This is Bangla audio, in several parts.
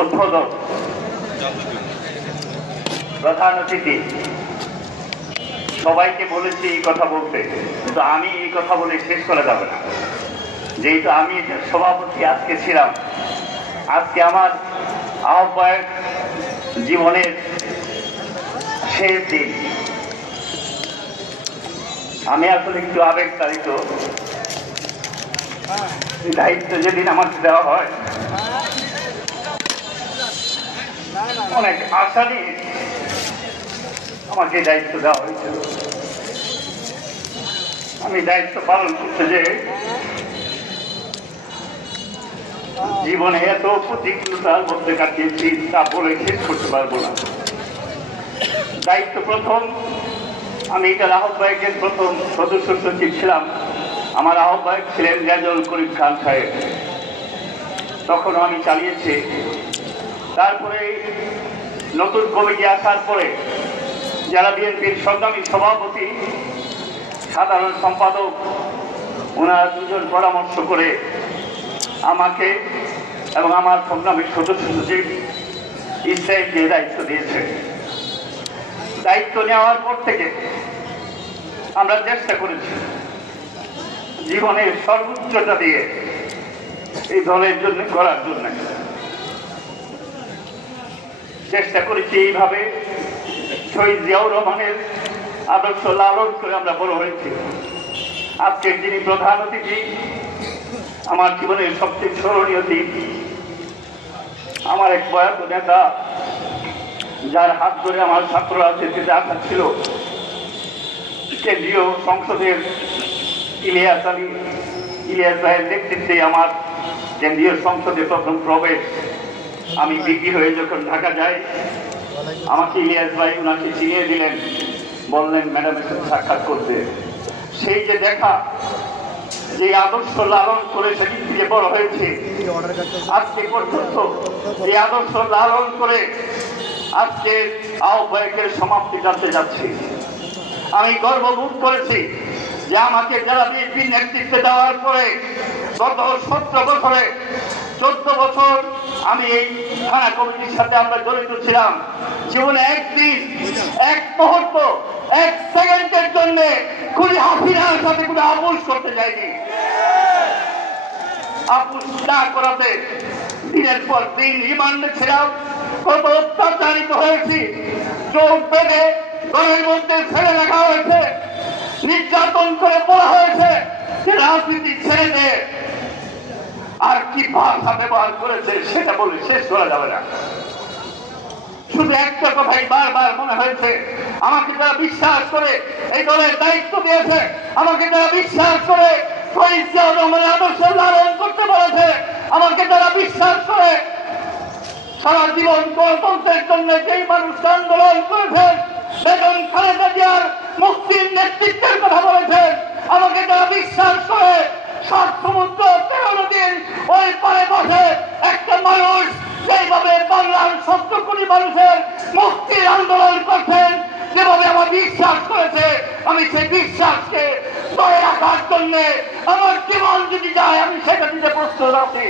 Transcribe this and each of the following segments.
উদ্বোধক, প্রধান অতিথি, সবাইকে বলেছি এই কথা বলতে, কিন্তু আমি এই কথা বলে শেষ করা যাবে না। যেহেতু আমি সভাপতি আজকে ছিলাম, আজকে আমার আহ্বায়ক জীবনের শেষ দিন। আমি আসলে একটু আবেগতাড়িত। দায়িত্ব যেদিন আমাকে দেওয়া হয়, অনেক আশা নিয়ে আমাকে দায়িত্ব দেওয়া হয়েছিল। আমি দায়িত্ব পালন করতে যে জীবনে এত প্রতিকূলতার মধ্যে কাটিয়েছি তা বলে শেষ করতে পারবো না। দায়িত্ব প্রথম, আমি এটার আহ্বায়কের প্রথম সদস্য সচিব ছিলাম। আমার আহ্বায়ক ছিলেন রেজাউল করিম খান সাহেব, তখনও আমি চালিয়েছি। তারপরে নতুন কমিটি আসার পরে যারা বিএনপির সংগ্রামী সভাপতি, সাধারণ সম্পাদক, ওনারা দুজন পরামর্শ করে আমাকে এবং আমার সংগ্রামী সদস্য সচিব ইসরায়েলকে দায়িত্ব দিয়েছে। দায়িত্ব নেওয়ার পর থেকে আমরা চেষ্টা করেছি জীবনের সর্বোচ্চটা দিয়ে এই দলের জন্য করার জন্য চেষ্টা করেছি। এইভাবে শহীদ জিয়াউর রহমানের আদর্শ লালন করে আমরা বড় হয়েছি। আজকের যিনি প্রধান অতিথি, আমার জীবনের সবচেয়ে স্মরণীয় দিন, আমার এক বয়াত নেতা, যার হাত ধরে আমার ছাত্ররা যেতে আশা ছিল, কেন্দ্রীয় সংসদের ইলিয়াস ভাইয়ের নেতৃত্বে আমার কেন্দ্রীয় সংসদে প্রথম প্রবেশ। আমি বিক্রি হয়ে যখন ঢাকা যাই, আমাকে ইলিয়াস ভাই ওনাকে চিনিয়ে দিলেন, বললেন ম্যাডামের সাথে সাক্ষাৎ করতে। সেই যে দেখা, যে আদর্শ লালন করে সেদিন থেকে বড় হয়েছে আজকে পর্যন্ত, এই আদর্শ লালন করে আজকে আহ্বায়কের সমাপ্তি জানতে যাচ্ছি। আমি গর্ববোধ করেছি যে আমাকে যারা বিএনপি নেতৃত্বে দেওয়ার পরে গত 17 বছরে 14 বছর আমি এই থানা কমিটির সাথে আমরা জড়িত ছিলাম। জীবনে একদিন, এক মুহূর্ত, এক সেকেন্ডের জন্য খুনি হাসিনার সাথে কোনো আপোষ করতে যায়নি। আপোষ না করাতে দিনের পর দিন রিমান্ডে ছিলাম, কত অত্যাচারিত হয়েছি, চোখ বেঁধে ঘরের মধ্যে ফেলে রাখা হয়েছে, নির্যাতন করে বলা হয়েছে যে রাজনীতি ছেড়ে দে। আর কি ভাষা ব্যবহার করেছে সেটা বলে শেষ করা যাবে না। শুধু একটা কথাই বারবার মনে হয়েছে, আমাকে যারা বিশ্বাস করে এই দলের দায়িত্ব দিয়েছে, আমাকে যারা বিশ্বাস করে শহীদ জিয়াউর রহমানের আদর্শ লালন করতে বলেছে, আমাকে যারা বিশ্বাস করে সারা জীবন গণতন্ত্রের জন্য যেই মানুষ আন্দোলন করেছেন, বেগম খালেদা জিয়ার মুক্তির নেতৃত্বের কথা বলেছেন, আমাকে যারা বিশ্বাস করে 7 সমুদ্র 13 নদীর ওই পারে বসে একটা মানুষ যেভাবে বাংলার 17 কোটি মানুষের মুক্তির আন্দোলন করছেন, যেভাবে আমার বিশ্বাস করেছে, আমি সেই বিশ্বাসকে ধরে রাখার জন্য আমার জীবন যদি যায় আমি সেটা দিতে প্রস্তুত আছি।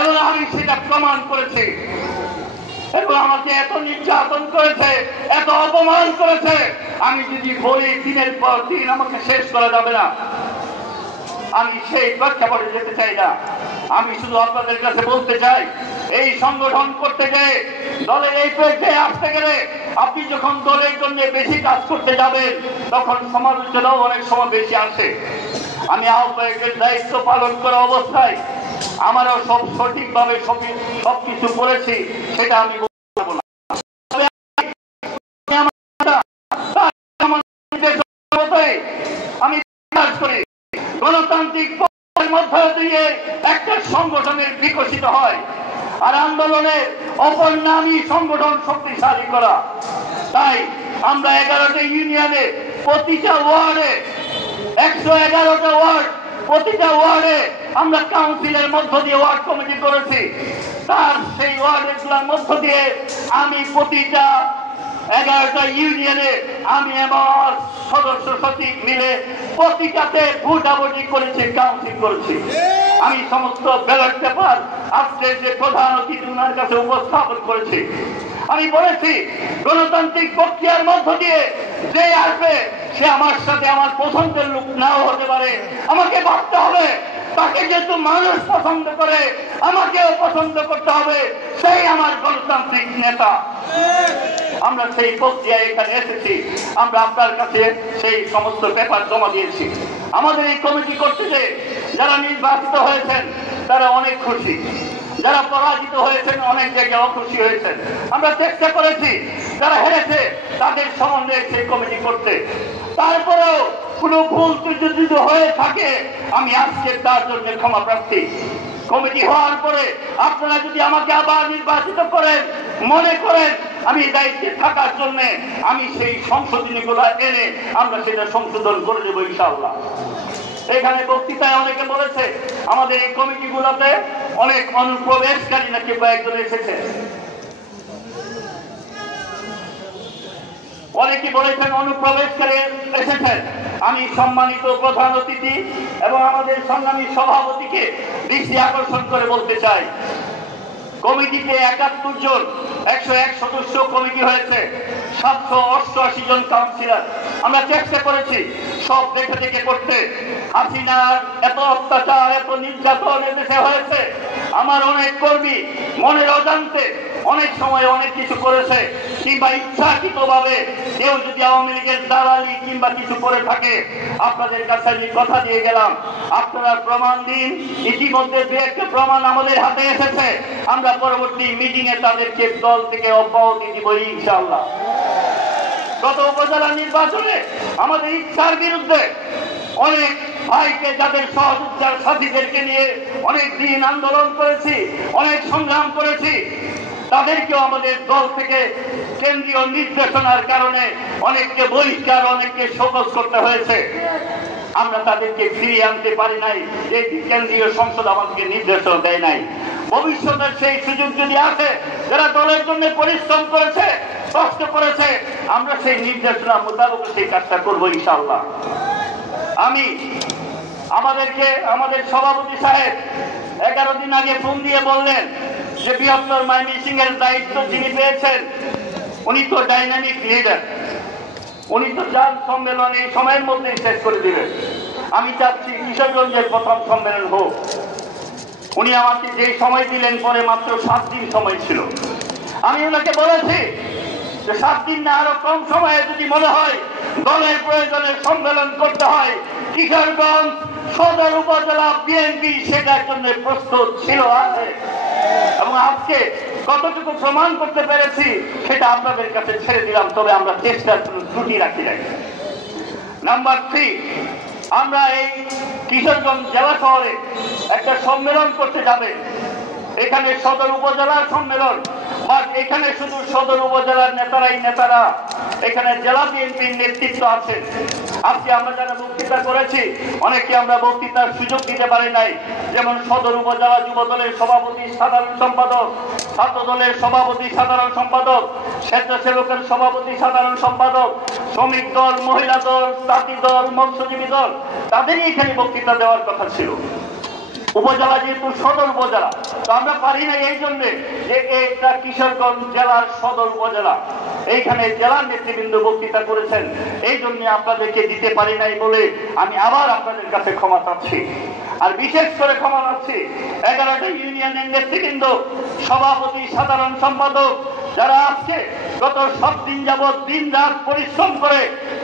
এবং আমি সেটা প্রমাণ করেছি। এবং আমাকে এত নির্যাতন করেছে, এত অপমান করেছে, আমি যদি বলি দিনের পর দিন আমাকে শেষ করা যাবে না। আমি সেই প্রেক্ষাপটে যেতে চাই না। আমি শুধু আপনাদের কাছে বলতে চাই, এই সংগঠন করতে গেলে, দলের এই পর্যায়ে আসতে গেলে, আপনি যখন দলের জন্য বেশি কাজ করতে যাবেন তখন সমালোচনাও অনেক সময় বেশি আসে। আমি আহ্বায়কের দায়িত্ব পালন করা অবস্থায় আমারও সব সঠিকভাবে সবকিছু করেছি, সেটা আমি বলবো না। আমি বিশ্বাস করি গণতান্ত্রিক মধ্য দিয়ে একটা সংগঠনের বিকশিত হয়, আর আন্দোলনের অপর নামই সংগঠন শক্তিশালী করা। তাই আমরা 11টা ইউনিয়নে, প্রতিটা ওয়ার্ডে 111টা ওয়ার্ড, প্রতিটা ওয়ার্ডে আমরা কাউন্সিলের মধ্য দিয়ে ওয়ার্ড কমিটি করেছি। তার সেই ওয়ার্ডের মধ্য দিয়ে আমি প্রতিটা 11টা ইউনিয়নে আমি আমার সদস্য সচিব মিলে প্রতিটাতে ভোটাভুটি করেছি, কাউন্সিল করেছি। আমি সমস্ত ব্যালট পেপার আজকের যে প্রধান অতিথি ওনার কাছে উপস্থাপন করেছি, আমি বলেছি গণতান্ত্রিক প্রক্রিয়ার মধ্য দিয়ে যে আসবে সে আমার সাথে আমার পছন্দের লোক নাও হতে পারে, আমাকে ভাবতে হবে তাকে যেহেতু মানুষ পছন্দ করে আমাকেও পছন্দ করতে হবে, সেই আমার গণতান্ত্রিক নেতা। আমরা সেই প্রক্রিয়ায় এখানে এসেছি, আমরা আপনার কাছে সেই সমস্ত পেপার জমা দিয়েছি। আমাদের এই কমিটি করতে যে যারা নির্বাচিত হয়েছেন তারা অনেক খুশি, যারা পরাজিত হয়েছেন অনেক জায়গায় অখুশি হয়েছেন। আমরা চেষ্টা করেছি যারা হেরেছে তাদের সমন্বয়ে সেই কমিটি করতে। তারপরেও কোনো ভুল যদি হয়ে থাকে আমি আজকে তার জন্য ক্ষমা প্রার্থী। কমিটি হওয়ার পরে আপনারা যদি আমাকে আবার নির্বাচিত করেন, মনে করেন আমি দায়িত্বে থাকার জন্য, আমি সেই সংশোধনীগুলো এনে আমরা সেটা সংশোধন করে দেবো ইনশাআল্লাহ। এখানে বক্তৃতায় অনেকে বলেছে আমাদের এই কমিটিগুলোতে অনেক অনুপ্রবেশকারী নাকি কয়েকজন এসেছে, অনেকে বলেছেন অনুপ্রবেশকারী এসেছেন। আমি সম্মানিত প্রধান অতিথি এবং আমাদের সংগ্রামী সভাপতিকে দৃষ্টি আকর্ষণ করে বলতে চাই, কমিটিতে 71 জন 101 সদস্য কমিটি হয়েছে, 788 জন কাউন্সিলর। আমরা চেষ্টা করেছি সব দেখে দেখে করতে। হাসিনার এত অত্যাচার, এত নির্যাতন এদেশে হয়েছে, আমার অনেক কর্মী মনের অজান্তে অনেক সময় অনেক কিছু করেছে, কিংবা ইচ্ছাকৃতভাবে কেউ যদি আওয়ামী লীগের দালালি কিংবা কিছু করে থাকে, আপনাদের কাছে আমি কথা দিয়ে গেলাম আপনারা প্রমাণ দিন। ইতিমধ্যে দু একটা প্রমাণ আমাদের হাতে এসেছে, আমরা পরবর্তী মিটিং এ তাদেরকে দল থেকে অব্যাহতি দিব ইনশাআল্লাহ। গত উপজেলা নির্বাচনে আমাদের ইচ্ছার বিরুদ্ধে অনেক ভাইকে, যাদের সহযোদ্ধার সাথীদেরকে নিয়ে অনেক দিন আন্দোলন করেছি, অনেক সংগ্রাম করেছি, তাদেরকেও আমাদের দল থেকে কেন্দ্রীয় নির্দেশনার কারণে অনেককে বহিষ্কার, অনেককে শোকজ করতে হয়েছে। আমরা তাদেরকে ফিরিয়ে আনতে পারি নাই, যে কেন্দ্রীয় সংসদ আমাদেরকে নির্দেশনা দেয় নাই। ভবিষ্যতের সেই সুযোগ যদি আসে, যারা দলের জন্য পরিশ্রম করেছে, কষ্ট করেছে, আমরা সেই নির্দেশনা মোতাবেক সেই কাজটা করবো ইনশাআল্লাহ। আমি আমাদেরকে আমাদের সভাপতি সাহেব 11 দিন আগে ফোন দিয়ে বললেন যে বৃহত্তর ময়মনসিংহ এর দায়িত্ব যিনি পেয়েছেন উনি তো ডাইনামিক লিডার, উনি তো যার সম্মেলন এই সময়ের মধ্যে শেষ করে দিবেন। আমি চাচ্ছি কিশোরগঞ্জের প্রথম সম্মেলন হোক। উনি আমাকে যে সময় দিলেন, পরে মাত্র 7 দিন সময় ছিল। আমি ওনাকে বলেছি যে 7 দিন না আরো কম সময়ে যদি মনে হয় দলের প্রয়োজনে সম্মেলন করতে হয়, কিশোরগঞ্জ সদর উপজেলা বিএনপি সেটার জন্য প্রস্তুত ছিল, আছে। এবং আজকে কতটুকু প্রমাণ করতে পেরেছি সেটা আপনাদের কাছে ছেড়ে দিলাম, তবে আমরা চেষ্টার কোনো ত্রুটি রাখি নাই। নাম্বার 3, আমরা এই কিশোরগঞ্জ জেলা শহরে একটা সম্মেলন করতে যাবে। এখানে সদর উপজেলার সম্মেলন, এখানে শুধু সদর উপজেলার নেতারা, এখানে জেলা বিএনপির নেতৃত্ব আছে। আজকে আমরা যারা বক্তৃতা করেছি অনেকে আমরা বক্তৃতার সুযোগ দিতে পারি নাই, যেমন সদর উপজেলা যুব দলের সভাপতি সাধারণ সম্পাদক, ছাত্র দলের সভাপতি সাধারণ সম্পাদক, স্বেচ্ছাসেবকের সভাপতি সাধারণ সম্পাদক, শ্রমিক দল, মহিলা দল, জাতি দল, মৎস্যজীবী দল, তাদেরই এখানে বক্তৃতা দেওয়ার কথা ছিল। উপজেলা যেহেতু সদর উপজেলা, তো আমরা পারি না এই জন্য যে এটা কিশোরগঞ্জ জেলার সদর উপজেলা, এইখানে জেলার নেতৃবৃন্দ বক্তৃতা করেছেন, এই জন্য আপনাদেরকে দিতে পারি নাই বলে আমি আবার আপনাদের কাছে ক্ষমা চাচ্ছি। আর বিশেষ করে ক্ষমা চাচ্ছি 11টা ইউনিয়নের নেতৃবৃন্দ, সভাপতি, সাধারণ সম্পাদক, যারা আজকে গত 7 দিন যাবৎ দিন রাত পরিশ্রম করে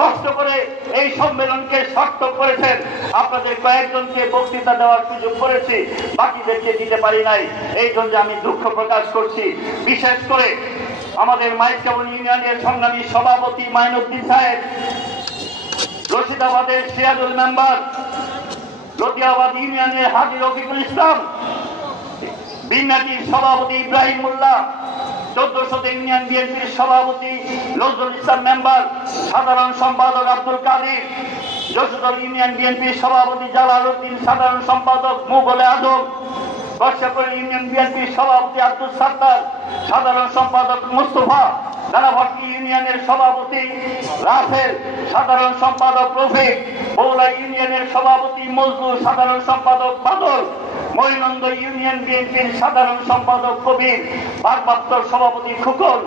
কষ্ট করে এই সম্মেলনকে সার্থক করেছেন। আপনাদের কয়েকজনকে বক্তৃতা দেওয়ার সুযোগ করেছি, বাকিদেরকে দিতে পারি নাই, এই জন্য আমি দুঃখ প্রকাশ করছি। বিশেষ করে আমাদের মাইজকাবন ইউনিয়নের সংগ্রামী সভাপতি মাইনুদ্দিন সাহেব, রশিদাবাদের সিরাজুল মেম্বার, লতিয়াবাদ ইউনিয়নের হাজী রফিকুল ইসলাম, বিন্নাটির সভাপতি ইব্রাহিম মোল্লা, 1400 ইউনিয়ন বিএনপির সভাপতি নজরুল ইসলাম মেম্বার, সাধারণ সম্পাদক আব্দুল কাদির, যশোদল ইউনিয়ন বিএনপির সভাপতি জালাল উদ্দিন, সাধারণ সম্পাদক মুগলে আজম, বর্ষাপুর ইউনিয়ন বিএনপির সভাপতি আব্দুল সাত্তার, সাধারণ সম্পাদক মুস্তফা, দানাভট্টি ইউনিয়নের সভাপতি রাসেল, সাধারণ সম্পাদক রফিক, বৌলা ইউনিয়নের সভাপতি মজদুর, সাধারণ সম্পাদক বাদল, মহিনন্দ ইউনিয়ন বিএনপির সাধারণ সম্পাদক কবির, ভারপ্রাপ্ত সভাপতি খুকন,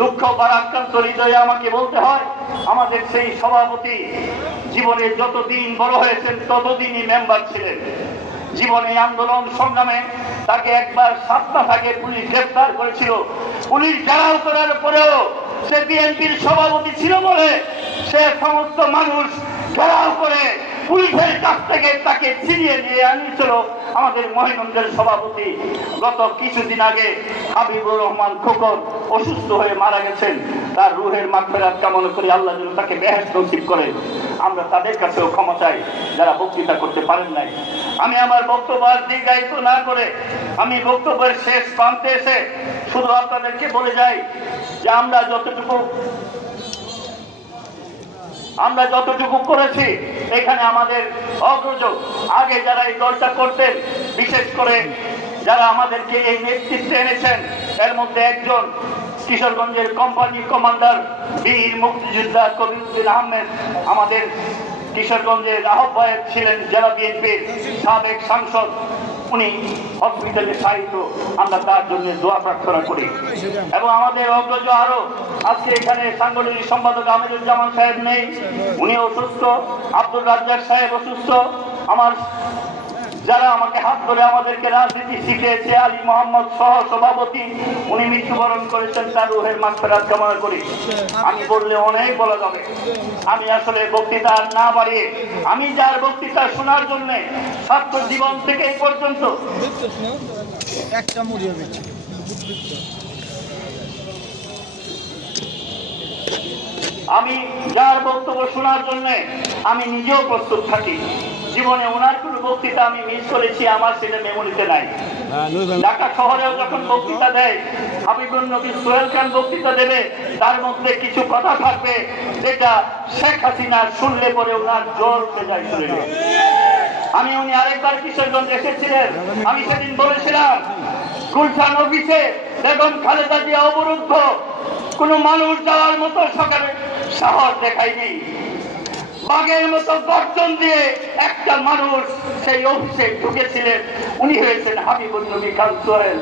দুঃখ ভারাক্রান্ত হৃদয়ে আমাকে বলতে হয়, আমাদের সেই সভাপতি জীবনে যতদিন বড় হয়েছেন ততদিনই মেম্বার ছিলেন। জীবনে আন্দোলন সংগ্রামে তাকে একবার 7 মাস আগে পুলিশ গ্রেফতার করেছিল। পুলিশ ঘেরাও করার পরেও সে বিএনপির সভাপতি ছিল বলে সে সমস্ত মানুষ ঘেরাও করে পুলিশের কাছ থেকে তাকে ছিনিয়ে নিয়ে আনিয়েছিল আমাদের মহিনন্দের সভাপতি। গত কিছুদিন আগে হাবিবুর রহমান খোকন অসুস্থ হয়ে মারা গেছেন। তার রুহের মাগফিরাত কামনা করি, আল্লাহ যেন তাকে বেহেশত নসিব করে। আমরা তাদের কাছেও ক্ষমা চাই যারা বক্তৃতা করতে পারেন নাই। আমি আমার বক্তব্য দীর্ঘায়িত না করে আমি বক্তব্যের শেষ প্রান্তে এসে শুধু আপনাদেরকে বলে যাই যে আমরা যতটুকু করেছি এখানে আমাদের অগ্রজ আগে যারা এই দলটা করতেন, বিশেষ করে যারা আমাদেরকে এই নেতৃত্বে এনেছেন, এর মধ্যে একজন কিশোরগঞ্জের কোম্পানি কমান্ডার বীর মুক্তিযোদ্ধা কবির আহমেদ, আমাদের কিশোরগঞ্জের আহ্বায়ক ছিলেন জেলা বিএনপির সাবেক সাংসদ, উনি হসপিটালে শায়িত, আমরা তার জন্য দোয়া প্রার্থনা করি। এবং আমাদের অগ্রজ আরো আজকে এখানে সাংগঠনিক সম্পাদক আমিরুজ্জামান সাহেব নেই, উনি অসুস্থ, আব্দুল রাজ্জাক সাহেব অসুস্থ, আমার যারা আমাকে হাত ধরে আমাদেরকে রাজনীতি শিখিয়েছে আলী মোহাম্মদ সহ সভাপতি, উনি মৃত্যুবরণ করেছেন, তার রুহের মাগফিরাত কামনা করি। আমি বললে অনেক বলা যাবে, আমি আসলে বক্তৃতা না বাড়িয়ে আমি যার বক্তৃতা শোনার জন্য ছাত্র জীবন থেকে এই পর্যন্ত আমি যার বক্তব্য শোনার জন্য আমি নিজেও প্রস্তুত থাকি। জীবনে ওনার কোন বক্তৃতা আমি মিস করেছি আমার সেটা মেমোরিতে নাই। ঢাকা শহরেও যখন বক্তৃতা দেয়, হাবিবুর নবী সোহেল খান বক্তৃতা দেবে, তার মধ্যে কিছু কথা থাকবে যেটা শেখ হাসিনা শুনলে পরে ওনার জোর উঠে যায় শরীরে। উনি আরেকবার কিশোরগঞ্জ এসেছিলেন, আমি সেদিন বলেছিলাম গুলশান অফিসে বেগম খালেদা জিয়া অবরুদ্ধ, কোন মানুষ যাওয়ার মতো সকালে সাহস দেখায়নি। বাঘের মতো গর্জন দিয়ে একটা মানুষ সেই অফিসে ঢুকেছিলেন, উনি হয়েছেন হাবিবুর নবী খান সোহেল।